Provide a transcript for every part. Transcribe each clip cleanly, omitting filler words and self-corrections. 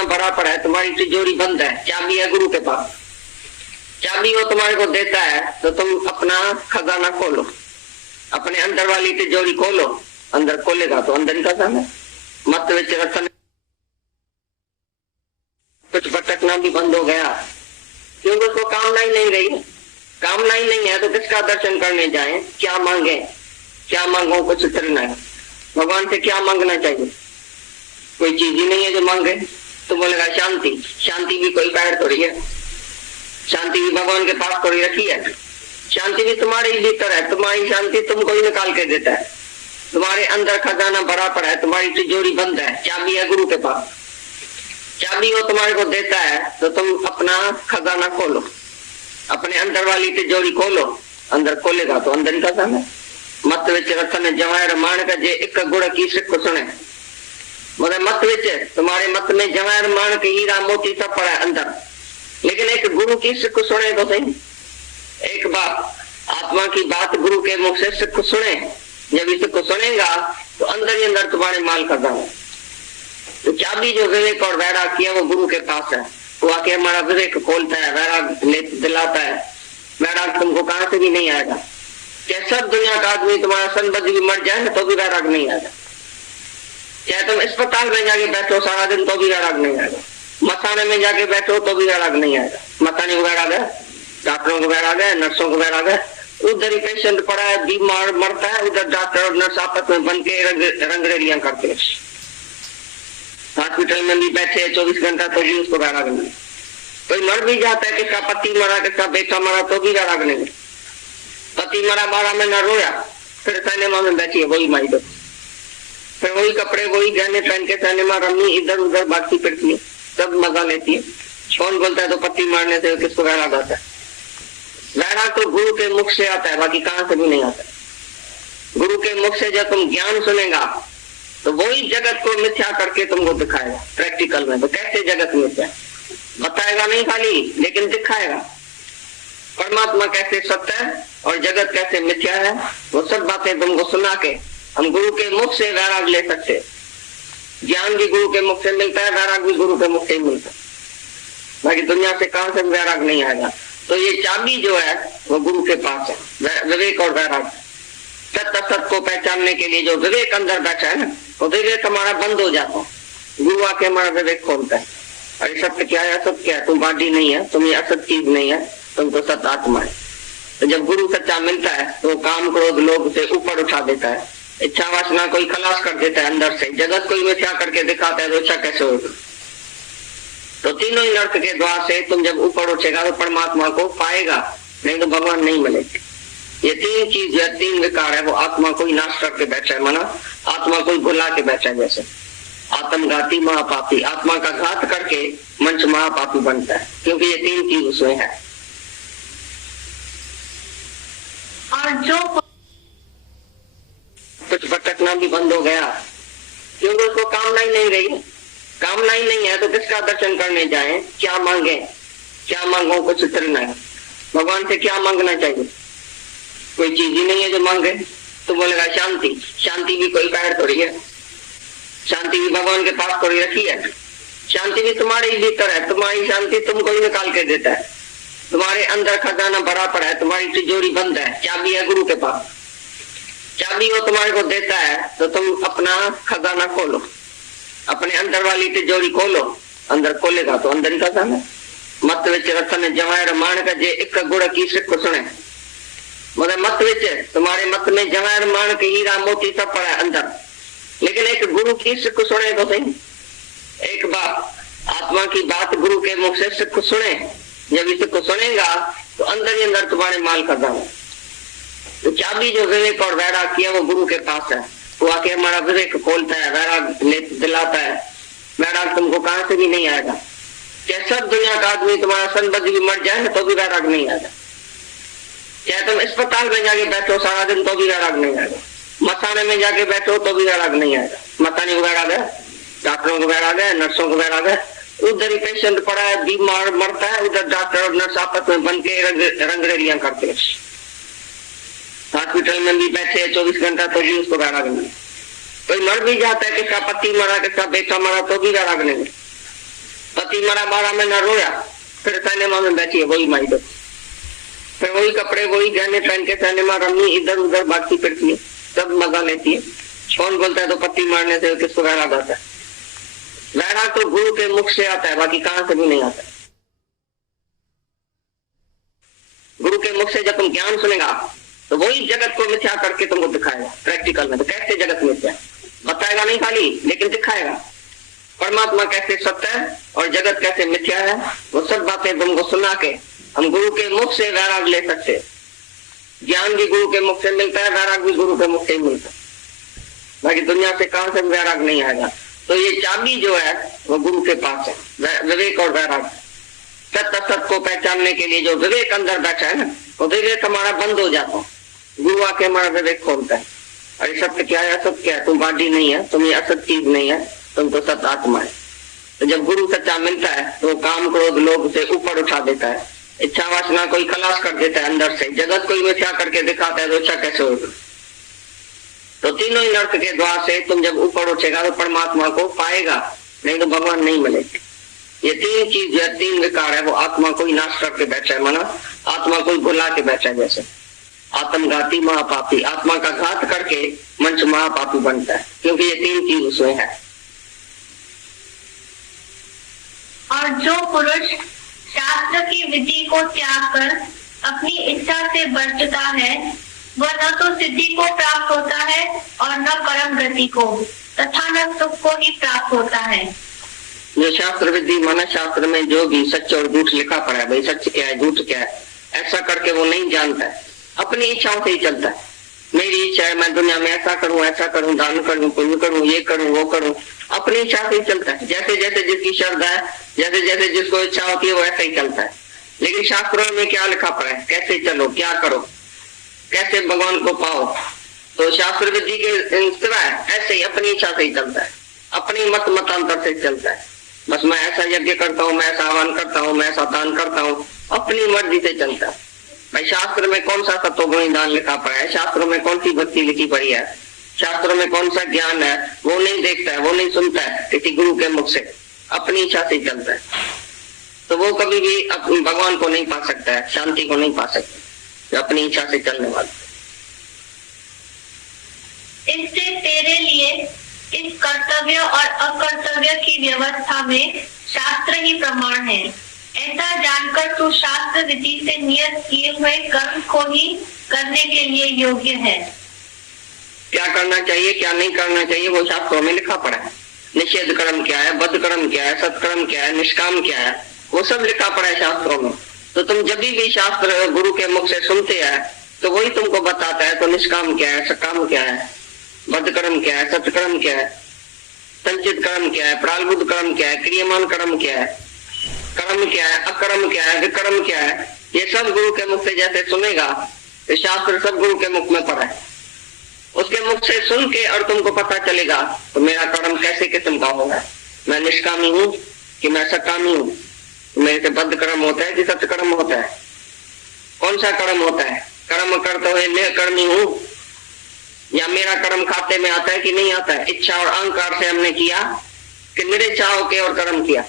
खजाना भरा पड़ा है, तुम्हारी तिजोरी बंद है, चाबी है गुरु के पास, चाबी वो तुम्हारे को देता है, तो तुम अपना खजाना खोलो, अपने अंदर वाली तिजोरी खोलो, अंदर खोलेगा तो अंदर ही खजाना, मत विच रखने कुछ भटकना भी बंद हो गया, क्योंकि उसको कामना ही नहीं रही। कामना ही नहीं है तो किसका दर्शन करने जाए, क्या मांगे, क्या मांगो, कुछ उत्तर नहीं। भगवान से क्या मांगना चाहिए, कोई चीज ही नहीं है जो मांगे। तो बोलेगा शांति, शांति भी कोई पैर थोड़ी है, शांति भी भगवान के पास थोड़ी रखी है, शांति भी तुम्हारे ही भीतर है, तुम्हारी शांति तुमको ही निकाल के देता है। तुम्हारे अंदर खजाना भरा पड़ा है, तुम्हारी तिजोरी बंद है, चाबी है गुरु के पास, चाबी वो तुम्हारे को देता है, तो तुम अपना खजाना खोलो, अपने अंदर वाली तिजोरी खोलो, अंदर खोलेगा तो अंदर ही खजाना। मत विच रखन जवायर माणक जे एक गुड़ की सिख सुने, मतलब मत विच, तुम्हारे मत में जवायर माणक हीरा मोती सब पड़ा है अंदर, लेकिन एक गुरु की सिख सुने तो सही। एक बात, आत्मा की बात गुरु के मुख से सिख सुने, जब इसे को सुनेगा तो अंदर ही अंदर तुम्हारे माल खजाना। तो चाबी जो विवेक और वैराग किया वो गुरु के पास है, वो आके हमारा विवेक खोलता है, वैराग दिलाता है। वैराग तुमको कहां से भी नहीं आएगा, चाहे सब दुनिया का आदमी तुम्हारा संबंध भी मर जाए तो भी वैराग नहीं आएगा, चाहे तुम अस्पताल में जाके बैठो सारा दिन तो भी वैराग नहीं आएगा, मसाने में जाके बैठो तो भी वैराग नहीं आएगा। मसाने को वैराग है, डॉक्टरों को वैराग है, नर्सों को वैराग है। उधर ही पेशेंट पड़ा है, बीमार मरता है, उधर डॉक्टर और नर्स आपस में बन के रंगरेलियां करते हैं। हॉस्पिटल में भी बैठे 24 घंटा तो भी उसको वैराग नहीं। कोई मर भी जाता है, किसका पति मरा, किसका बेटा मरा, तो भी वैराग नहीं। पति मरा 12 महीना रोया, फिर सिनेमा में बैठी है वही माई तो, फिर वही कपड़े वही गहने पहन के सिनेमा रमी इधर उधर भागती फिरती है, सब मजा लेती है। कौन बोलता है तो पति मारने से किसको वैराग आता है? वैराग तो गुरु के मुख से आता है, बाकी कहां से भी नहीं आता। गुरु के मुख से जब तुम ज्ञान सुनेगा तो वही जगत को मिथ्या करके तुमको दिखाएगा प्रैक्टिकल में। तो कैसे जगत मिथ्या बताएगा नहीं खाली, लेकिन दिखाएगा परमात्मा कैसे सत्य है और जगत कैसे मिथ्या है, वो सब बातें तुमको सुना के हम गुरु के मुख से वैराग ले सकते। ज्ञान भी गुरु के मुख से मिलता है, वैराग भी गुरु के मुख से मिलता है, बाकी दुनिया से कहां से वैराग नहीं आएगा। तो ये चाबी जो है वो गुरु के पास है, विवेक और वैराग। सत्य असत को पहचानने के लिए जो विवेक अंदर बैठा है ना, वो विवेक हमारा बंद हो जाता है, गुरु आके हमारा विवेक खोलता है। अरे सत्य क्या है, असत क्या है, तुम बॉडी नहीं है, तुम ये असत चीज नहीं है, तुम तो सत्य आत्मा है। तो जब गुरु सच्चा मिलता है तो काम क्रोध लोभ से ऊपर उठा देता है, इच्छा वासना कोई खलास कर देता है अंदर से, जगत कोई मिथ्या करके दिखाता है तो अच्छा कैसे होगा। तो तीनों ही नर्क के द्वार से तुम जब ऊपर उठेगा तो परमात्मा को पाएगा, नहीं तो भगवान नहीं मिलेगा। ये तीन चीज है, तीन विकार है, वो आत्मा को ही नाश करके बैठा है, माना आत्मा को ही भुला के बैठा है। जैसे आत्मघाती महापापी, आत्मा का घात करके मंच महापापी बनता है, क्योंकि ये तीन चीज उसमें है। और जो कुछ भटकना भी बंद हो गया, क्योंकि उसको कामना ही नहीं रही। कामना ही नहीं है तो किसका दर्शन करने जाए, क्या मांगे, क्या मांगो, कुछ उत्तर नहीं। भगवान से क्या मांगना चाहिए, कोई चीज ही नहीं है जो मांगे। तो बोलेगा शांति, शांति भी कोई पैर थोड़ी है, शांति भी भगवान के पास थोड़ी रखी है, शांति भी तुम्हारे ही भीतर है, तुम्हारी शांति तुमको ही निकाल के देता है। तुम्हारे अंदर खजाना भरा पड़ा है, तुम्हारी तिजोरी बंद है, चाबी है गुरु के पास, चाबी वो तुम्हारे को देता है, तो तुम अपना खजाना खोलो, अपने अंदर वाली तिजोरी खोलो, अंदर खोलेगा तो अंदर ही खजाना। मत विच रखन जवायर माणक जे एक गुड़ की सिख सुने, मतलब मत विच, तुम्हारे मत में जवायर माणक हीरा मोती सब पड़ा है अंदर, लेकिन एक गुरु की सिख सुने तो सही। एक बात, आत्मा की बात गुरु के मुख से सिख सुने, जब इसे को सुनेगा तो अंदर ही अंदर तुम्हारे माल खजाना। तो चाबी जो विवेक और वैराग किया वो गुरु के पास है, वो आके हमारा विवेक खोलता है, वैराग दिलाता है। वैराग तुमको कहां से भी नहीं आएगा, चाहे सब दुनिया का आदमी तुम्हारा संबंध भी मर जाए तो भी वैराग नहीं आएगा, चाहे तुम अस्पताल में जाके बैठो सारा दिन तो भी वैराग नहीं आएगा, मसाने में जाके बैठो तो भी वैराग नहीं आएगा। मसाने को वैराग है, डॉक्टरों को वैराग है, नर्सों को वैराग है। उधर ही पेशेंट पड़ा है, बीमार मरता है, उधर डॉक्टर और नर्स आपस में बन के रंगरेलियां करते हैं। हॉस्पिटल में भी बैठे 24 घंटा तो भी उसको वैराग नहीं। कोई मर भी जाता है, किसका पति मरा, किसका बेटा मरा, तो भी वैराग नहीं। पति मरा 12 महीना रोया, फिर सिनेमा में बैठी है वही माई तो, फिर वही कपड़े वही गहने पहन के सिनेमा रमी इधर उधर भागती फिरती है, सब मजा लेती है। कौन बोलता है तो पति मरने से किसको वैराग आता है? वैराग तो गुरु के मुख से आता है, बाकी कहां से भी नहीं आता है। गुरु के मुख से जब तुम ज्ञान सुनेगा तो वही जगत को मिथ्या करके तुमको दिखाएगा प्रैक्टिकल में। तो कैसे जगत मिथ्या बताएगा नहीं खाली, लेकिन दिखाएगा परमात्मा कैसे सत्य है और जगत कैसे मिथ्या है, वो सब बातें तुमको सुना के हम गुरु के मुख से वैराग ले सकते हैं। ज्ञान भी गुरु के मुख से मिलता है, वैराग भी गुरु के मुख से मिलता है, बाकी दुनिया से कहां से वैराग नहीं आएगा। तो ये चाबी जो है वो गुरु के पास है, विवेक और वैराग। सत्य असत को पहचानने के लिए जो विवेक अंदर बैठा है ना, वो विवेक हमारा बंद हो जाता है, गुरु आके हमारा विवेक खोलता है। अरे सत्य क्या है, असत क्या है, तुम बॉडी नहीं है, तुम ये असत चीज नहीं है, तुम तो सत्य आत्मा है। तो जब गुरु सच्चा मिलता है तो काम क्रोध लोभ से ऊपर उठा देता है, इच्छा वासना कोई खलास कर देता है अंदर से, जगत को मिथ्या करके दिखाता है तो अच्छा कैसे होगा। तो तीनों ही नर्क के द्वार से तुम जब ऊपर उठेगा तो परमात्मा को पाएगा, नहीं तो भगवान नहीं मिलेगा। ये तीन चीज जो है, तीन विकार है, वो आत्मा को ही नाश करके बैठा है, माना आत्मा को ही भुला के बैठा है। जैसे आत्मघाती महापापी, आत्मा का घात करके मनुष्य महापापी बनता है, क्योंकि ये तीन चीज उसमें है। और जो पुरुष शास्त्र की विधि को त्याग कर अपनी इच्छा से बचता है, वह न तो सिद्धि को प्राप्त होता है और न परम गति को, तथा न सुख को ही प्राप्त होता है। जो शास्त्र विधि माना शास्त्र में जो भी सच और झूठ लिखा पड़ा है, भाई सच क्या है झूठ क्या है, ऐसा करके वो नहीं जानता है, अपनी इच्छाओं से ही चलता है। मेरी इच्छा है मैं दुनिया में ऐसा करूं, दान करूं, पुण्य करूं, ये करूं, वो करूं, अपनी इच्छा से ही चलता है। जैसे जैसे जिसकी श्रद्धा है, जैसे जैसे जिसको इच्छा होती है वो ऐसा ही चलता है। लेकिन शास्त्रों में क्या लिखा पड़ा है, कैसे चलो, क्या करो, कैसे भगवान को पाओ, तो शास्त्र विधि के सिवाय ऐसे ही अपनी इच्छा से ही चलता है, अपनी मतांतर से चलता है। बस मैं ऐसा यज्ञ करता हूँ, मैं ऐसा आह्वान करता हूँ, मैं ऐसा दान करता हूँ, अपनी मर्जी से चलता है। भाई शास्त्र में कौन सा सत्वगुणी दान लिखा पड़ा है, शास्त्रों में कौन सी भक्ति लिखी पड़ी है, शास्त्रों में कौन सा ज्ञान है, वो नहीं देखता है, वो नहीं सुनता है किसी गुरु के मुख से, अपनी इच्छा से चलता है। तो वो कभी भी भगवान को नहीं पा सकता है, शांति को नहीं पा सकता, अपनी इच्छा से चलने वाला। इससे तेरे लिए इस कर्तव्य और अकर्तव्य की व्यवस्था में शास्त्र ही प्रमाण है। ऐसा जानकर तू शास्त्र विधि से नियत किए हुए कर्म को ही करने के लिए योग्य है। क्या करना चाहिए क्या नहीं करना चाहिए वो शास्त्रों में लिखा पड़ा है। निषेध कर्म क्या है, बद्ध कर्म क्या है, सत्कर्म क्या है, निष्काम क्या है, वो सब लिखा पड़ा है शास्त्रों में। तो तुम जब भी शास्त्र गुरु के मुख से सुनते हैं तो वही तुमको बताता है, तो निष्काम क्या है, सकाम क्या है, बद्ध कर्म क्या है, सत्कर्म क्या है, संचित कर्म क्या है, प्रारब्ध कर्म क्या है, क्रियमान कर्म क्या है, कर्म क्या है, अकर्म क्या है, विकर्म क्या है, ये सब गुरु के मुख से जैसे सुनेगा, तो शास्त्र सब गुरु के मुख में पड़ा है। उसके मुख से सुन के और तुमको पता चलेगा तो मेरा कर्म कैसे किस्म का होगा, मैं निष्कामी हूँ कि मैं सकामी हूँ, मेरे से बद्ध कर्म होता है कि सत्य कर्म होता है, कौन सा कर्म होता है, कर्म करते हुए मैं कर्मी हूँ या मेरा कर्म खाते में आता है कि नहीं आता है, इच्छा और अहंकार से हमने किया कि निरिच्छा होके और कर्म किया।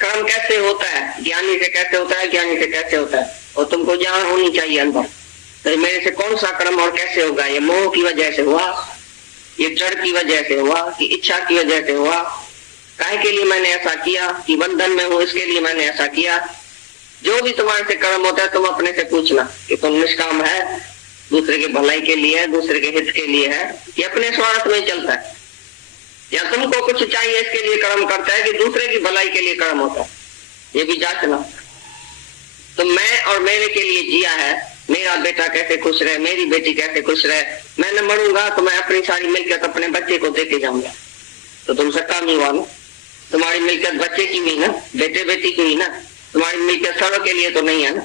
कर्म कैसे होता है, ज्ञानी से कैसे होता है, ज्ञानी से कैसे होता है, और तुमको जान होनी चाहिए अंदर। तो मेरे से कौन सा कर्म और कैसे होगा, ये मोह की वजह से हुआ, ये जड़ की वजह से हुआ कि इच्छा की वजह से हुआ, काहे के लिए मैंने ऐसा किया, कि बंधन में हूँ इसके लिए मैंने ऐसा किया। जो भी तुम्हारे से कर्म होता है तुम अपने से पूछना कि तुम निष्काम है, दूसरे के भलाई के लिए है, दूसरे के हित के लिए है, कि अपने स्वार्थ में चलता है, या तुमको कुछ चाहिए इसके लिए कर्म करता है कि दूसरे की भलाई के लिए कर्म होता है, ये भी जांचना। तो मैं और मेरे के लिए जिया है, मेरा बेटा कैसे खुश रहे, मेरी बेटी कैसे खुश रहे, मैं न मरूंगा तो मैं अपनी सारी मिल्कियत अपने बच्चे को देके जाऊंगा, तो तुम सकामी हुआ ना, तुम्हारी मिल्कियत बच्चे की भी ना, बेटे बेटी की भी ना, तुम्हारी मिल्कियत सबके के लिए तो नहीं है ना,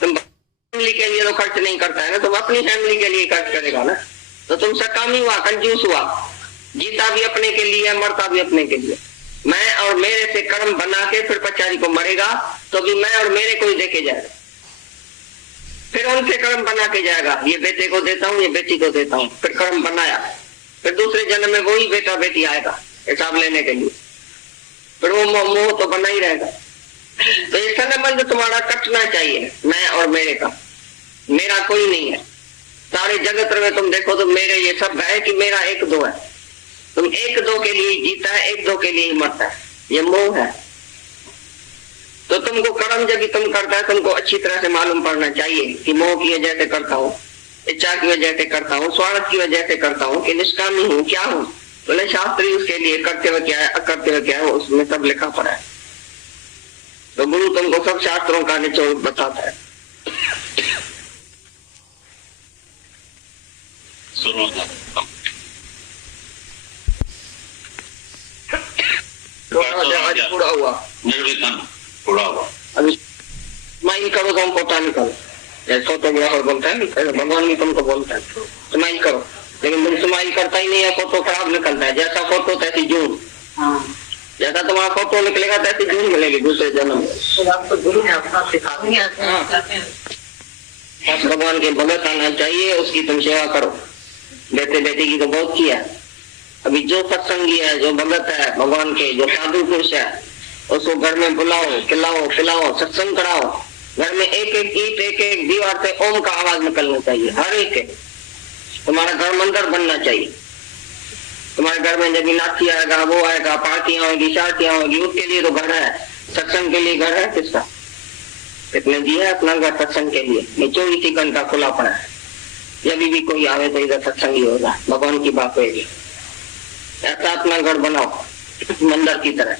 तुम फैमिली के लिए तो खर्च नहीं करता है ना, तुम अपनी फैमिली के लिए खर्च करेगा ना, तो तुम सकामी हुआ, कंजूस हुआ, जीता भी अपने के लिए मरता भी अपने के लिए। मैं और मेरे से कर्म बना के फिर पचारी को मरेगा तो भी मैं और मेरे को ही देके जाएगा, फिर उनसे कर्म बना के जाएगा, ये बेटे को देता हूँ, ये बेटी को देता हूँ, फिर कर्म बनाया, फिर दूसरे जन्म में वही बेटा बेटी आएगा हिसाब लेने के लिए, फिर वो मोह तो बना ही रहेगा। तो ये संबंध तुम्हारा कटना चाहिए, मैं और मेरे का। मेरा कोई नहीं है। सारे जगत में तुम देखो तो मेरे ये सब है कि मेरा एक दो है। तुम एक दो के लिए जीता है, एक दो के लिए ही मरता है, ये मोह है। तो तुमको कर्म जब भी तुम करता है तुमको अच्छी तरह से मालूम पड़ना चाहिए कि मोह की वजह से करता हूँ, इच्छा की वजह से करता हूँ, स्वार्थ की वजह से करता हूँ, कि निष्कामी हूँ, क्या हूँ। बोले शास्त्री उसके लिए करते हुए क्या है, अकरते हुए क्या है, उसमें सब लिखा पड़ा है। तो गुरु तुमको सब शास्त्रों का निचोड़ बताता है। पूरा हुआ, निर्विघ्न पूरा हुआ। अभी स्माइल करो तो हम पोता निकलो, जैसा तो बुरा बोलता है भगवान भी तुमको बोलता है स्माइल करो, लेकिन तुम स्माइल करता ही नहीं है, फोटो खराब निकलता है। जैसा फोटो तैसी जून, जैसा तुम्हारा फोटो निकलेगा तैसी जून मिलेगी दूसरे जन्म में। आपको गुरु ने अपना सिखा दिया। भगवान के भगत आना चाहिए, उसकी तुम सेवा करो। बेटे बेटी की तो बहुत किया। अभी जो सत्संगी है, जो भगत है भगवान के, जो साधु पुरुष है, उसको घर में बुलाओ, खिलाओ पिलाओ, सत्संग कराओ। घर में एक एक ईंट, एक एक दीवार से ओम का आवाज निकलना चाहिए, हर एक। तुम्हारा घर मंदिर बनना चाहिए। तुम्हारे घर में जब नाती आएगा, वो आएगा, पार्टियां होगी, शार्टियां होगी, उसके लिए तो घर है। सत्संग के लिए घर है किसका? कितने दिया है अपना घर सत्संग के लिए? नहीं, 24 घंटा खुला पड़ा है। जब भी कोई आवे तो इधर सत्संग ही होगा, भगवान की बात होगी। ऐसा अपना घर बनाओ मंदिर की तरह।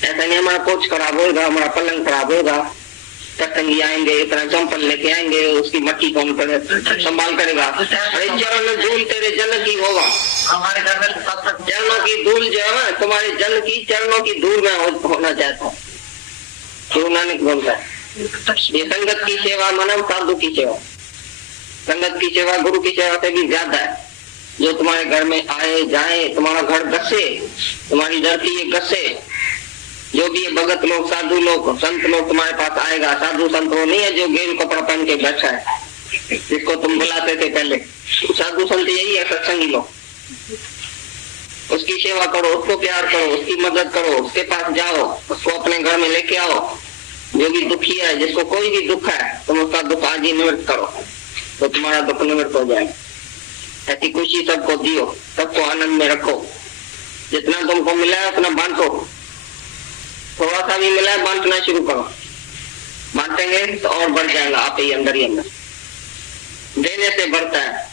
ऐसा नहीं हमारा कोच खराब होगा, हमारा पलंग खराब होगा, सत्संगी आएंगे इतना चंपल लेके आएंगे, उसकी मट्टी कौन करे संभाल करेगा? अरे चरण धूल तेरे जन की होगा। हमारे घर में चरणों की धूल जो है तुम्हारे जन की, चरणों की धूल में होना चाहता हूँ। गुरु नानक बोलता है ये संगत की सेवा मानव साधु की सेवा। संगत की सेवा गुरु की सेवा से भी ज्यादा है। जो तुम्हारे घर में आए जाए, तुम्हारा घर गसे, तुम्हारी धरती ये गसे। जो भी ये भगत लोग, साधु लोग, संत लोग तुम्हारे पास आएगा। साधु संत वो नहीं है जो गेल कपड़ा पहन के बैठा है, जिसको तुम बुलाते थे पहले। साधु संत यही है, सत्संगी लोग। उसकी सेवा करो, उसको प्यार करो, उसकी मदद करो, उसके पास जाओ, उसको अपने घर में लेके आओ। जो भी दुखी है, जिसको कोई भी दुख है, तुम उसका दुख आज ही निवृत्त करो तो तुम्हारा दुख निवृत्त हो जाएगा। ऐसी खुशी सबको दियो, सबको आनंद में रखो। जितना तुमको मिला है उतना बांटो। थोड़ा सा भी मिला है बांटना शुरू करो। बांटेंगे तो और बढ़ जाएगा आप ही अंदर ही अंदर। देने से बढ़ता है,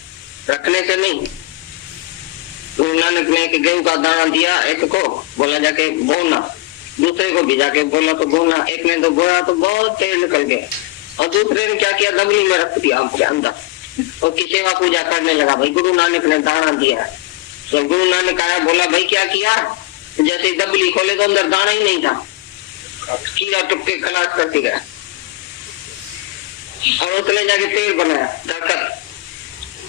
रखने से नहीं। गुरु नानक ने एक गेहूं का दाना दिया एक को, बोला जाके बोना। दूसरे को भी जाके बोला तो बोना। एक ने तो बोया तो बहुत तेल निकल गया, और दूसरे ने क्या किया, दबली में रख दिया आपके अंदर, उसकी सेवा पूजा करने लगा। भाई गुरु नानक ने दाना दिया। तो गुरु नानक आया, बोला भाई क्या किया? जैसे दबली खोले तो अंदर दाना ही नहीं था, कीड़ा टुक्के खलास करती गया, और उसने जाके पेड़ बनाया, दरख्त।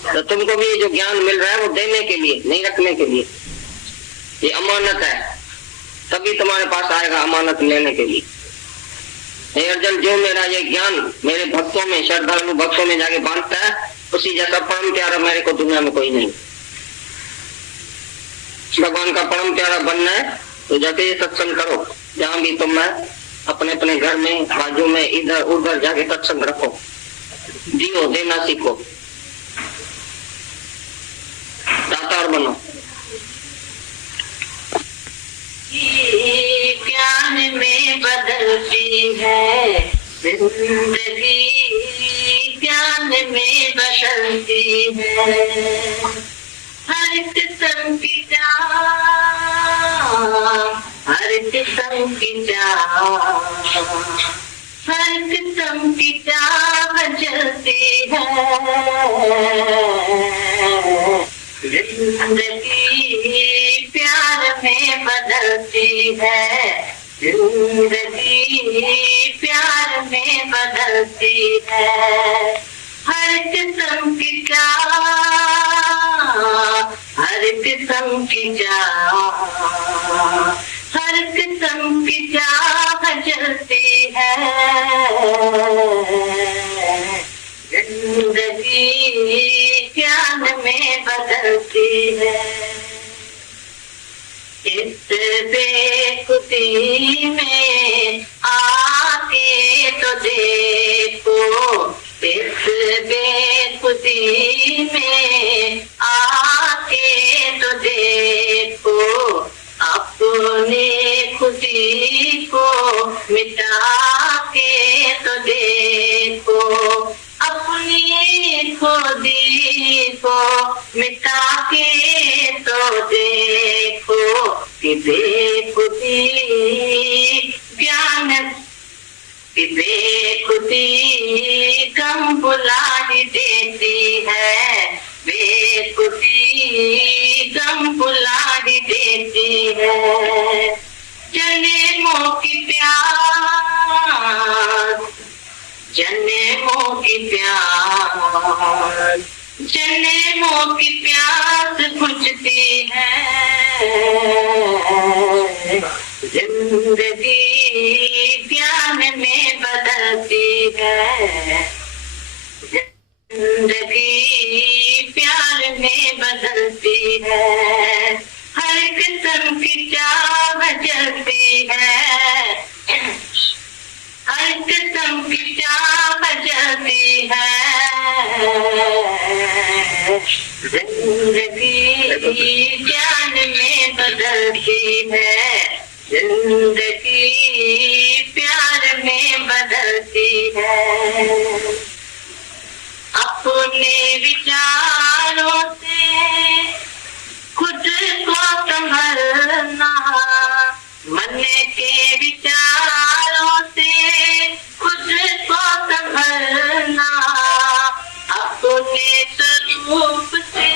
तो तुमको भी जो ज्ञान मिल रहा है वो देने के लिए, नहीं रखने के लिए। ये अमानत है, तभी तुम्हारे पास आएगा अमानत लेने के लिए। अर्जुन, जो मेरा ये ज्ञान मेरे भक्तों में, श्रद्धालु भक्तों में जाके बांटता है, उसी जैसा परम प्यारा मेरे को दुनिया में कोई नहीं। भगवान का परम प्यारा बनना है तो जाके सत्संग करो। जहां भी तुम है, अपने अपने घर में, बाजू में, इधर उधर जाके सत्संग रखो। दियो, देना सीखो, दातार बनो। प्यार में बदलती है जिंदगी, प्यार में बदलती है हर किस्म की चाह, हर किस्म की चाह, हर किस्म की चाह जलती है। जिंदगी प्यार में बदलती है, जिंदगी प्यार में बदलती है हर किस्म की चाह, हर किस्म की चाह, हर किस्म की चाह जलती है। जिंदगी प्यार में बदलती है। इस जन्मों की प्यास, जन्मों की प्यास, जन्मों की प्यास बुझती है, जिंदगी ज्ञान में बदलती है, जिंदगी प्यार में बदलती है, हर किस्म की चाह जलती है, हर किस्म की चाह जलती है, जिंदगी ज्ञान में बदलती है, जिंदगी प्यार में बदलती है। अपने विचारों से खुद को संभलना, मन के विचारों से खुद को संभलना, अपने स्वरूप से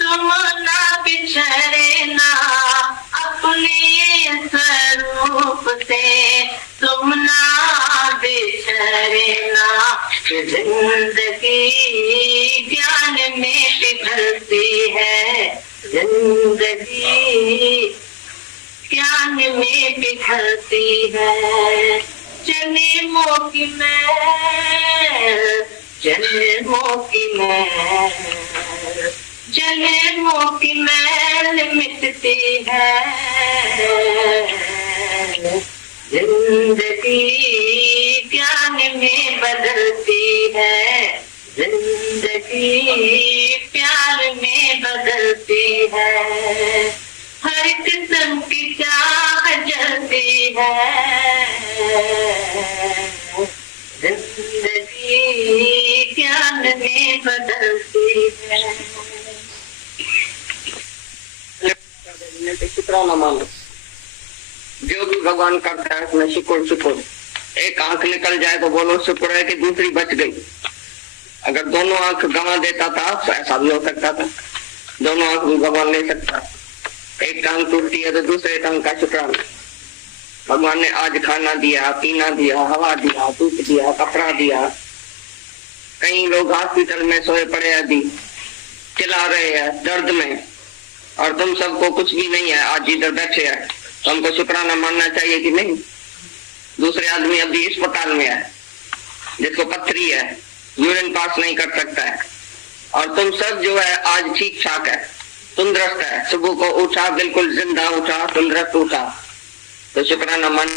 तुम ना बिछड़ना, अपने स्वरूप से तुम ना बिछड़ना, जिंदगी ज्ञान में पिघलती है, जिंदगी ज्ञान में पिघलती है, जन्मों की मैल, जन्मों की मैल, जन्मों की मैल मिटती है, जिंदगी ज्ञान में बदलती है, जिंदगी प्यार में बदलती है, हर किस्म की चाह जलती है, जिंदगी ज्ञान में बदलती है। शुक्राना मानो, जो भी भगवान करता है उसमें शुक्र शुक्र। एक आंख निकल जाए तो बोलो शुक्र है कि दूसरी बच गई। अगर दोनों आंख गंवा देता था तो ऐसा भी हो सकता था, दोनों आंख भी भगवान ले सकता। एक टांग टूटती है तो दूसरे टांग का शुक्राना। भगवान ने आज खाना दिया, पीना दिया, हवा दिया, दूध दिया, कपड़ा दिया। कई लोग हॉस्पिटल में सोए पड़े अभी, चिल्ला रहे हैं दर्द में, और तुम सबको कुछ भी नहीं है, आज इधर बैठे हैं। तो हमको शुक्राना मानना चाहिए कि नहीं? दूसरे आदमी अभी अस्पताल में है, जिसको पथरी है, यूरिन पास नहीं कर सकता है, और तुम सब जो है आज ठीक ठाक है, तंदुरुस्त है, सुबह को उठा, बिल्कुल जिंदा उठा, तंदुरुस्त उठा, तो शुक्राना मानना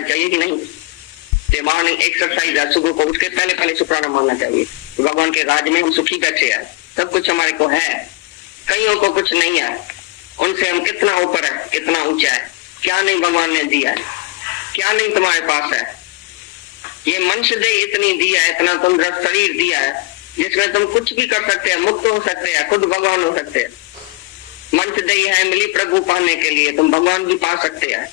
चाहिए कि नहीं? मॉर्निंग एक्सरसाइज है, सुबह को उठ के पहले पहले शुक्राना मानना चाहिए। भगवान के राज में हम सुखी बैठे हैं, सब कुछ हमारे को है, कईयों को कुछ नहीं है, उनसे हम कितना ऊपर है, कितना ऊंचा है। क्या नहीं भगवान ने दिया है, क्या नहीं तुम्हारे पास है। ये मनुष्य देह इतनी दिया है, इतना तंदुरुस्त शरीर दिया है, जिसमें तुम कुछ भी कर सकते हैं, मुक्त हो सकते हैं, खुद भगवान हो सकते हैं। मनुष्य देह है मिली प्रभु पाने के लिए, तुम भगवान भी पा सकते हैं।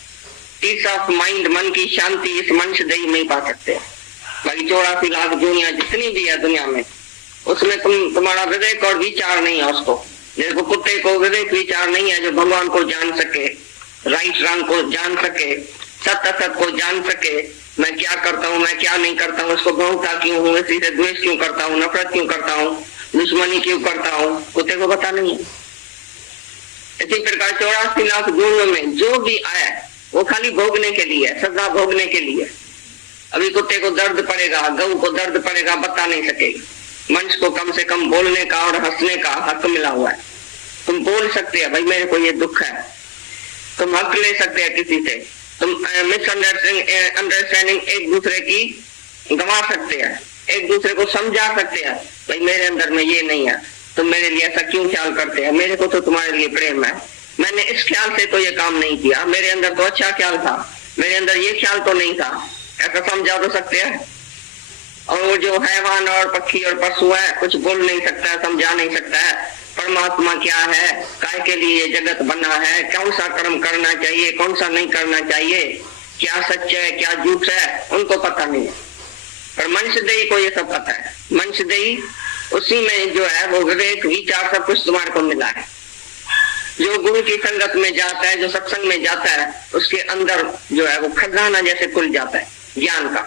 पीस ऑफ माइंड, मन की शांति इस मनुष्य देह में ही पा सकते हैं। बाकी 84 लाख दुनिया जितनी भी है दुनिया में, उसमें तुम्हारा विवेक और विचार नहीं है। उसको जैसे कुत्ते को विवेक विचार नहीं है जो भगवान को जान सके, राइट रंग को जान सके, सत्य असत को जान सके, मैं क्या करता हूँ, मैं क्या नहीं करता हूँ, उसको बहुता क्यों हूँ, इसी से द्वेष क्यों करता हूँ, नफरत क्यों करता हूँ, दुश्मनी क्यों करता हूँ, कुत्ते को पता नहीं है। इसी प्रकार 84 लाख गुणों में जो भी आया वो खाली भोगने के लिए, सदा भोगने के लिए। अभी कुत्ते को दर्द पड़ेगा, गऊ को दर्द पड़ेगा, बता नहीं सकेगी। मनुष्य को कम से कम बोलने का और हंसने का हक मिला हुआ है। तुम बोल सकते हैं भाई मेरे को ये दुख है, तुम हक ले सकते हैं किसी से, तुम मिसअंडरस्टैंडिंग एक दूसरे की गंवा सकते हैं, एक दूसरे को समझा सकते हैं, भाई मेरे अंदर में ये नहीं है, तुम मेरे लिए ऐसा क्यों ख्याल करते हैं, मेरे को तो तुम्हारे लिए प्रेम है, मैंने इस ख्याल से तो ये काम नहीं किया, मेरे अंदर तो अच्छा ख्याल था, मेरे अंदर ये ख्याल तो नहीं था, ऐसा समझा तो सकते हैं। और वो जो हैवान और पक्षी और पशु है कुछ बोल नहीं सकता है, समझा नहीं सकता है परमात्मा क्या है, काय के लिए जगत बना है, कौन सा कर्म करना चाहिए, कौन सा नहीं करना चाहिए, क्या सच है क्या झूठ है, उनको पता नहीं है। पर मनुष्य देही को ये सब पता है। मनुष्य देही उसी में जो है वो विवेक विचार सब कुछ तुम्हारे को मिला है। जो गुरु की संगत में जाता है, जो सत्संग में जाता है, उसके अंदर जो है वो खजाना जैसे खुल जाता है ज्ञान का।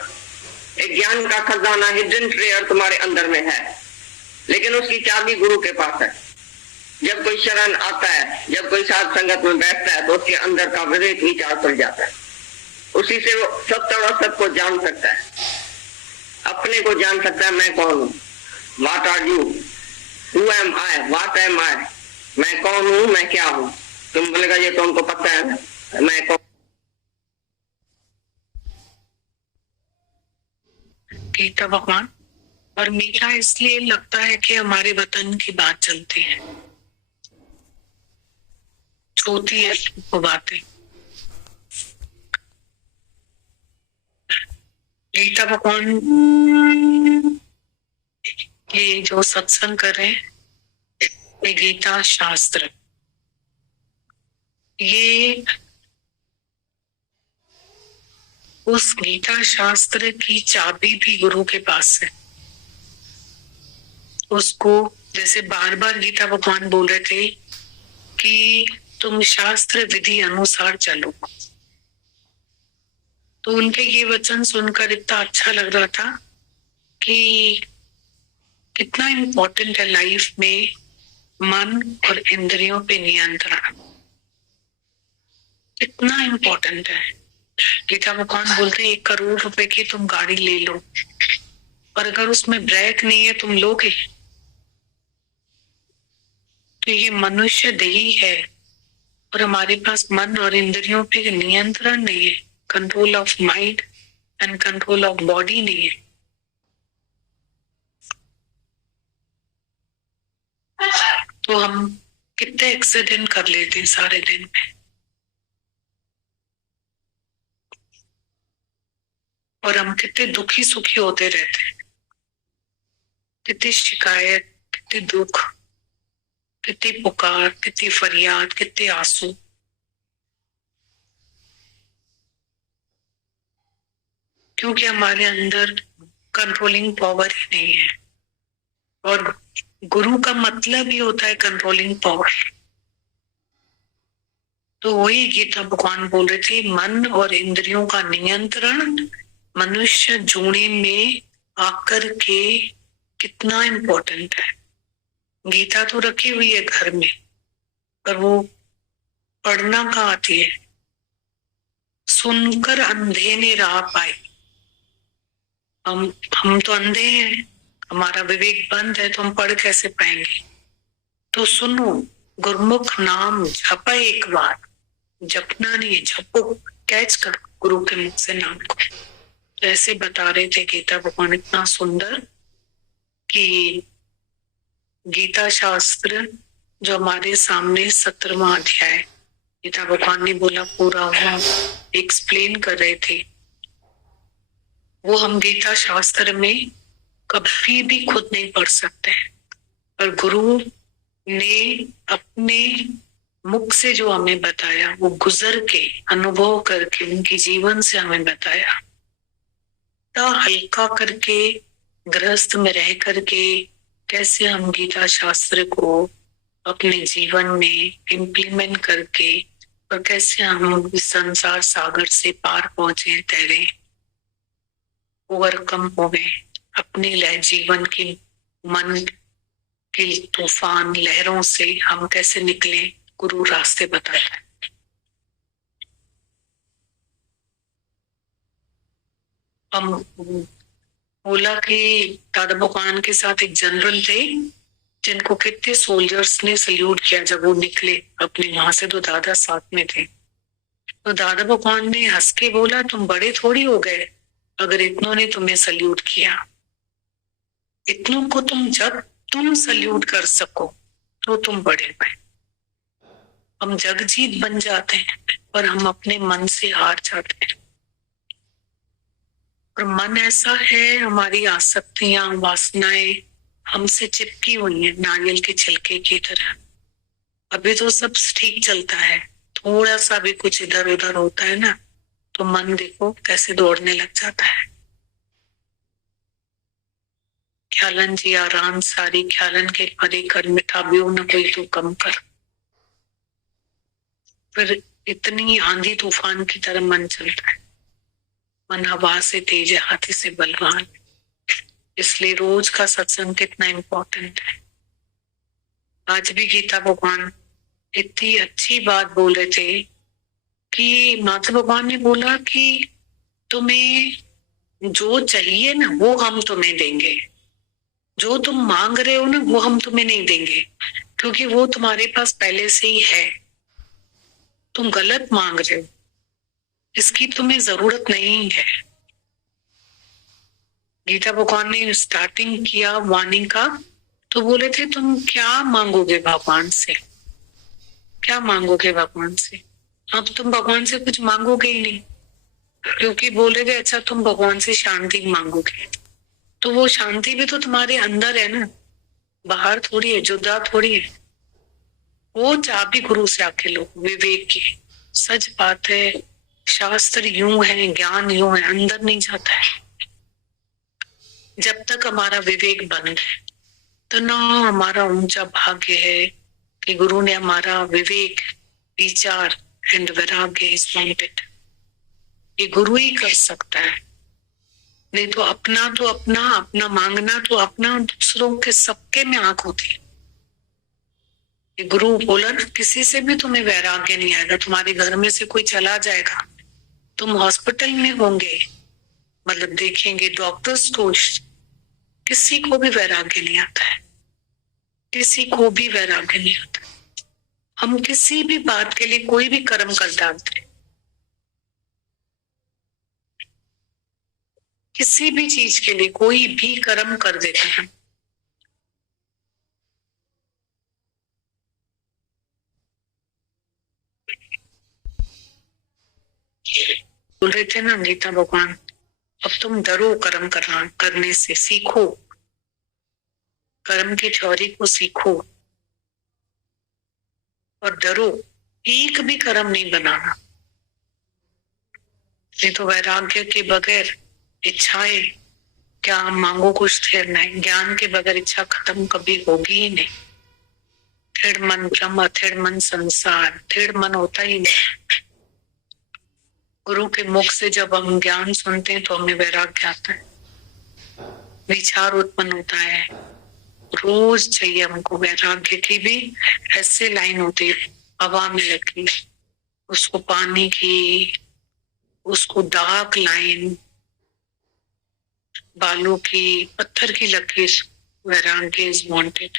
एक ज्ञान का खजाना, हिडन ट्रेजर तुम्हारे अंदर में है, लेकिन उसकी चाबी गुरु के पास है। जब कोई शरण आता है, जब कोई साथ संगत में बैठता है, तो उसके अंदर का विवेक विचार खुल जाता है। उसी से वो सत्य और असत को जान सकता है, अपने को जान सकता है। मैं कौन हूँ? What are you? Who am I? What am I? मैं कौन हूँ, मैं क्या हूँ? तुम बोलेगा ये तो उनको पता है ना, मैं कौन। गीता भगवान और मीठा इसलिए लगता है कि हमारे वतन की बात चलती है, होती है वो बातें। गीता भगवान ये जो सत्संग कर रहे हैं, ये गीता शास्त्र, ये उस गीता शास्त्र की चाबी भी गुरु के पास है। उसको जैसे बार बार गीता भगवान बोल रहे थे कि तुम शास्त्र विधि अनुसार चलो, तो उनके ये वचन सुनकर इतना अच्छा लग रहा था कि कितना इम्पोर्टेंट है लाइफ में मन और इंद्रियों पे नियंत्रण, कितना इम्पोर्टेंट है। गीता भगवान बोलते हैं 1 करोड़ रुपए की तुम गाड़ी ले लो, और अगर उसमें ब्रेक नहीं है तुम लोगे? तो ये मनुष्य देही है और हमारे पास मन और इंद्रियों पे नियंत्रण नहीं है, control of mind and control of body नहीं है। तो हम कितने एक्सीडेंट कर लेते हैं सारे दिन में, और हम कितने दुखी सुखी होते रहते हैं, कितनी शिकायत, कितने दुख, कितनी पुकार, कितनी फरियाद, कितने आंसू। क्योंकि हमारे अंदर कंट्रोलिंग पावर ही नहीं है, और गुरु का मतलब ही होता है कंट्रोलिंग पावर। तो वही गीता भगवान बोल रहे थे, मन और इंद्रियों का नियंत्रण मनुष्य जूने में आकर के कितना इम्पोर्टेंट है। गीता तो रखी हुई है घर में, पर वो पढ़ना कहाँ आती है? सुनकर अंधे ने राह पाई। हम तो अंधे हैं, हमारा विवेक बंद है, तो हम पढ़ कैसे पाएंगे? तो सुनो, गुरुमुख नाम जपा एक बार, जपना नहीं, जपो, कैच करो गुरु के मुख से नाम को। तो ऐसे बता रहे थे गीता भगवान इतना सुंदर कि गीता शास्त्र जो हमारे सामने 17वां अध्याय गीता भगवान ने बोला पूरा हुआ, एक्सप्लेन कर रहे थे, वो हम गीता शास्त्र में कभी भी खुद नहीं पढ़ सकते हैं, पर गुरु ने अपने मुख से जो हमें बताया, वो गुजर के अनुभव करके उनके जीवन से हमें बताया। तो हल्का करके गृहस्थ में रह करके कैसे हम गीता शास्त्र को अपने जीवन में इम्प्लीमेंट करके और कैसे हम इस संसार सागर से पार पहुंचे, तैरे, ओवरकम हो गए अपने जीवन की मन के तूफान लहरों से हम कैसे निकले, गुरु रास्ते बताता है। हम बोला कि दादा भगवान के साथ एक जनरल थे जिनको कितने सोल्जर्स ने सल्यूट किया जब वो निकले अपने वहां से, तो दादा साथ में थे। तो दादा भगवान ने हंस के बोला, तुम बड़े थोड़ी हो गए अगर इतनों ने तुम्हें सल्यूट किया। इतनों को जब तुम सल्यूट कर सको तो तुम बड़े हुए। हम जगजीत बन जाते हैं पर हम अपने मन से हार जाते हैं। और मन ऐसा है, हमारी आसक्तियां, वासनाएं हमसे चिपकी हुई है नारियल के छिलके की तरह। अभी तो सब ठीक चलता है, थोड़ा सा भी कुछ इधर उधर होता है ना, तो मन देखो कैसे दौड़ने लग जाता है। ख्यालन जी आराम सारी, ख्यालन के परे कर, मिठा बियो न कोई तू कम कर। फिर इतनी आंधी तूफान की तरह मन चलता है। मन हवा से तेज है, हाथी से बलवान। इसलिए रोज का सत्संग कितना इम्पोर्टेंट है। आज भी गीता भगवान इतनी अच्छी बात बोल रहे थे कि माता भगवान ने बोला कि तुम्हें जो चाहिए ना वो हम तुम्हें देंगे, जो तुम मांग रहे हो ना वो हम तुम्हें नहीं देंगे, क्योंकि वो तुम्हारे पास पहले से ही है। तुम गलत मांग रहे हो, इसकी तुम्हें जरूरत नहीं है। गीता भगवान ने स्टार्टिंग किया वाणी का तो बोले थे तुम क्या मांगोगे भगवान से, क्या मांगोगे भगवान से। अब तुम भगवान से कुछ मांगोगे ही नहीं, क्योंकि बोलेगे अच्छा तुम भगवान से शांति मांगोगे, तो वो शांति भी तो तुम्हारे अंदर है ना, बाहर थोड़ी है, जुदा थोड़ी है। वो चाबी गुरु से आके लो, विवेक की। सच बात है, शास्त्र यूं है, ज्ञान यूं है, अंदर नहीं जाता है। जब तक हमारा विवेक बंद है तो ना हमारा ऊंचा भाग्य है कि गुरु ने हमारा विवेक, विचार एंड वैराग्य इज वांटेड। ये गुरु ही कर सकता है, नहीं तो अपना मांगना तो अपना, दूसरों के सबके में आंख होती है। ये गुरु बोला ना, किसी से भी तुम्हें वैराग्य नहीं आएगा। तुम्हारे घर में से कोई चला जाएगा, तुम हॉस्पिटल में होंगे, मतलब देखेंगे डॉक्टर्स को, किसी को भी वैराग्य नहीं आता है, किसी को भी वैराग्य नहीं आता। हम किसी भी बात के लिए कोई भी कर्म कर डालते, किसी भी चीज के लिए कोई भी कर्म कर देते हैं। बोल रहे थे ना गीता भगवान, अब तुम डरो कर्म करने से, सीखो कर्म की थ्योरी को सीखो और डरो, एक भी कर्म नहीं बनाना। नहीं तो वैराग्य के बगैर इच्छाएं क्या मांगो कुछ स्थिर नहीं। ज्ञान के बगैर इच्छा खत्म कभी होगी ही नहीं। थिड़ मन ब्रह्म, थिड़ मन संसार, थिड़ मन होता ही नहीं। गुरु के मुख से जब हम ज्ञान सुनते हैं तो हमें वैराग्य आता है, विचार उत्पन्न होता है। रोज चाहिए हमको वैराग्य की भी ऐसे लाइन होती है, हवा में लगी, उसको पानी की, उसको डार्क लाइन, बालों की, पत्थर की लकीर। वैराग्य इज वांटेड।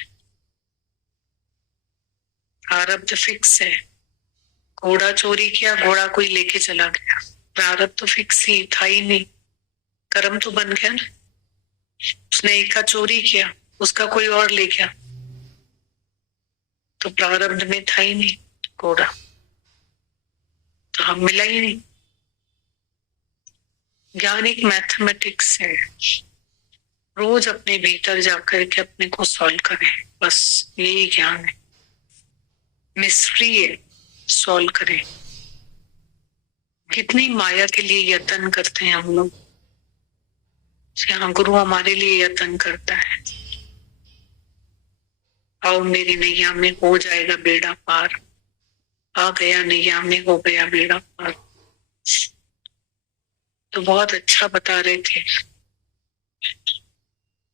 प्रारब्ध फिक्स है। घोड़ा चोरी किया, घोड़ा कोई लेके चला गया, प्रारब्ध तो फिक्स ही था ही नहीं, कर्म तो बन गया ना। उसने एक का चोरी किया, उसका कोई और ले गया, तो प्रारब्ध में था ही नहीं घोड़ा, तो हम मिला ही नहीं। ज्ञान एक मैथमेटिक्स है। रोज अपने भीतर जाकर के अपने को सॉल्व करें, बस यही ज्ञान है, मिस्ट्री है, सॉल्व करें। कितनी माया के लिए यत्न करते हैं हम लोग, गुरु हमारे लिए यत्न करता है। आओ मेरी नैया में हो जाएगा बेड़ा पार, आ गया नैया में हो गया बेड़ा पार। तो बहुत अच्छा बता रहे थे,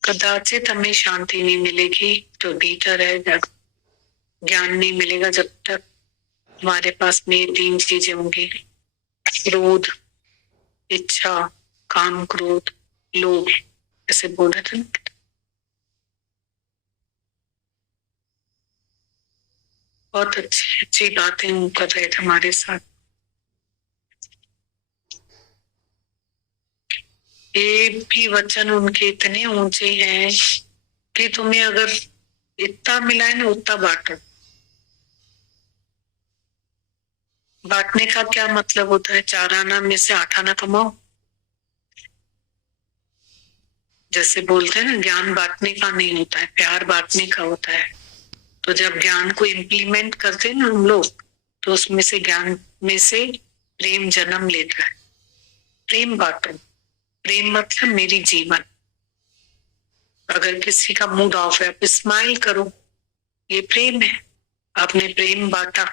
कदाचित हमें शांति नहीं मिलेगी तो भीतर है, ज्ञान नहीं मिलेगा जब तक हमारे पास में 3 चीजें होंगी, क्रोध, इच्छा, काम, क्रोध, लोभ, ऐसे बोल रहे थे ना। बहुत अच्छी अच्छी बातें कर रहे थे हमारे साथ। ये भी वचन उनके इतने ऊंचे हैं कि तुम्हें अगर इतना मिला है ना उतना बांटो। बांटने का क्या मतलब होता है? 4 आना में से 8 आना कमाओ, जैसे बोलते हैं ना, ज्ञान बांटने का नहीं होता है, प्यार बांटने का होता है। तो जब ज्ञान को इम्प्लीमेंट करते हैं ना हम लोग, तो उसमें से, ज्ञान में से प्रेम जन्म लेता है। प्रेम बांटो। प्रेम मतलब मेरी जीवन। अगर किसी का मूड ऑफ है, आप स्माइल करो, ये प्रेम है। आपने प्रेम बांटा,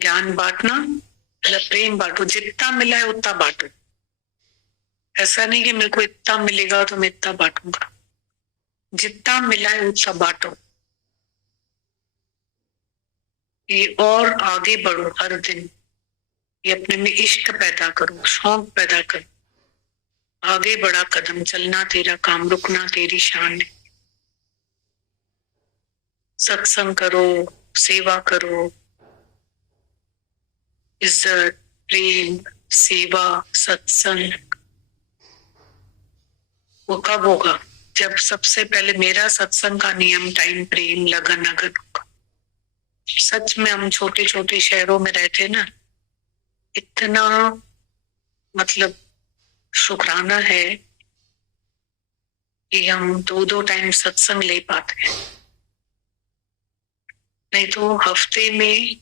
ज्ञान बांटना मतलब प्रेम बांटो, जितना मिला है उतना बांटो। ऐसा नहीं कि मेरे को इतना मिलेगा तो मैं इतना बांटूंगा, जितना मिला है उतना बांटो। ये और आगे बढ़ो हर दिन, ये अपने में इश्क पैदा करो, शौक पैदा करो। आगे बढ़ा कदम, चलना तेरा काम, रुकना तेरी शान है। सत्संग करो, सेवा करो, इज्जत, प्रेम, सेवा, सत्संग। वो कब होगा? जब सबसे पहले मेरा सत्संग का नियम टाइम, प्रेम, लगन अगर होगा। सच में हम छोटे छोटे शहरों में रहते ना, इतना मतलब शुक्राना है कि हम 2-2 टाइम सत्संग ले पाते हैं। नहीं तो हफ्ते में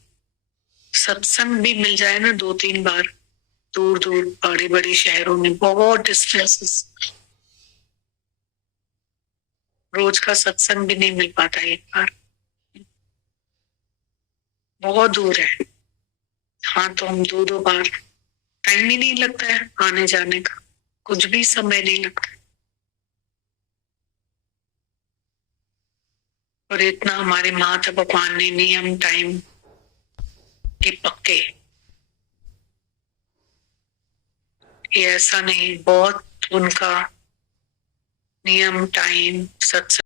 सत्संग भी मिल जाए ना 2-3 बार, दूर दूर बड़े बड़े शहरों में बहुत डिस्टेंसेस, रोज का सत्संग भी नहीं मिल पाता एक बार, बहुत दूर है। हाँ तो हम 2-2 बार, टाइम ही नहीं लगता है आने जाने का, कुछ भी समय नहीं लगता। और इतना हमारे माता भगवान ने नियम टाइम के पक्के, ये ऐसा नहीं, बहुत उनका नियम टाइम सत्संग